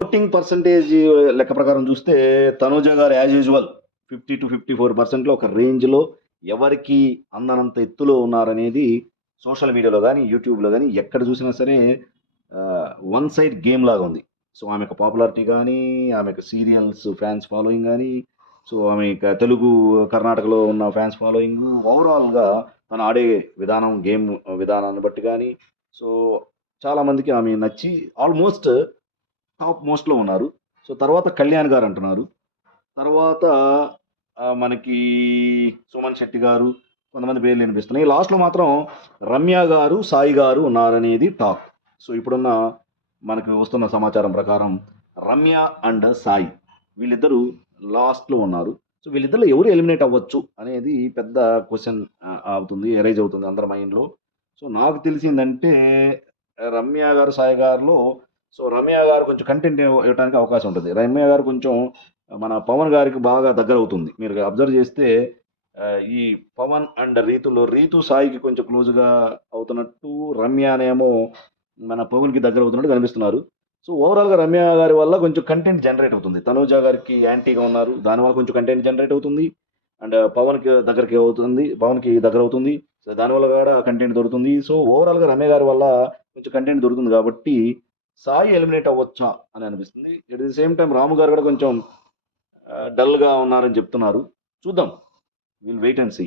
Voting percentage లెక్క ప్రకారం చూస్తే తనూజ గారు యాజ్ యూజువల్ 50-54%లో ఒక రేంజ్‌లో ఎవరికీ అందనంత ఎత్తులో ఉన్నారనేది సోషల్ మీడియాలో గాని, యూట్యూబ్‌లో గాని ఎక్కడ చూసినా సరే వన్ సైడ్ గేమ్ లాగా ఉంది. సో, ఆమెకు పాపులారిటీ గాని, ఆమెకు సీరియల్స్ ఫ్యాన్స్ ఫాలోయింగ్ గాని, సో, ఆమె ఇక తెలుగు, కర్ణాటకలో ఉన్న ఫ్యాన్స్ ఫాలోయింగు ఓవరాల్‌గా తను ఆడే విధానం, గేమ్ విధానాన్ని బట్టి గాని, సో, చాలా మందికి ఆమె నచ్చి ఆల్‌మోస్ట్ టాప్ మోస్ట్‌లో ఉన్నారు. సో, తర్వాత కళ్యాణ్ గారంటున్నారు. తర్వాత మనకి సుమన్ శెట్టి గారు, కొంతమంది పేర్లు వినిపిస్తున్నాయి. లాస్ట్‌లో మాత్రం రమ్య గారు, సాయి గారు ఉన్నారనేది టాక్. సో, ఇప్పుడున్న మనకు వస్తున్న సమాచారం ప్రకారం రమ్య అండ్ సాయి వీళ్ళిద్దరూ లాస్ట్‌లో ఉన్నారు. సో, వీళ్ళిద్దరిలో ఎవరు ఎలిమినేట్ అవ్వచ్చు అనేది పెద్ద క్వెషన్ అవుతుంది. అరైజ్ అవుతుంది అందరి మైండ్‌లో. సో, నాకు తెలిసిందంటే రమ్య గారు, సాయి గారిలో సో, రమ్య గారు కొంచెం కంటెంట్ ఇవ్వటానికి అవకాశం ఉంటది. రమ్య గారు కొంచెం మన పవన్ గారికి బాగా దగ్గరవుతుంది. మీరు అబ్జర్వ్ చేస్తే ఈ పవన్ అండ్ రీతులో రీతు సాయికి కొంచెం క్లోజ్‌గా అవుతున్నట్టు, రమ్యనేమో మన పవన్‌కి దగ్గరవుతున్నట్టు కనిపిస్తున్నారు. సో, ఓవరాల్‌గా రమ్య గారి వల్ల కొంచెం కంటెంట్ జనరేట్ అవుతుంది. తనూజ గారికి యాంటీగా ఉన్నారు. దానివల్ల కొంచెం కంటెంట్ జనరేట్ అవుతుంది. అండ్ పవన్‌కి దగ్గరికి అవుతుంది. పవన్‌కి దగ్గరవుతుంది. సో, దానివల్ల కూడా కంటెంట్ దొరుకుతుంది. సో, ఓవరాల్‌గా రమ్య గారి వల్ల కొంచెం కంటెంట్ దొరుకుతుంది కాబట్టి, సాయి ఎలిమినేట్ అవ్వచ్చా అని అనిపిస్తుంది. At the same time Ramu గారు కూడా కొంచెం డల్‌గా ఉన్నారని చెప్తున్నారు. చూద్దాం. Will wait and see.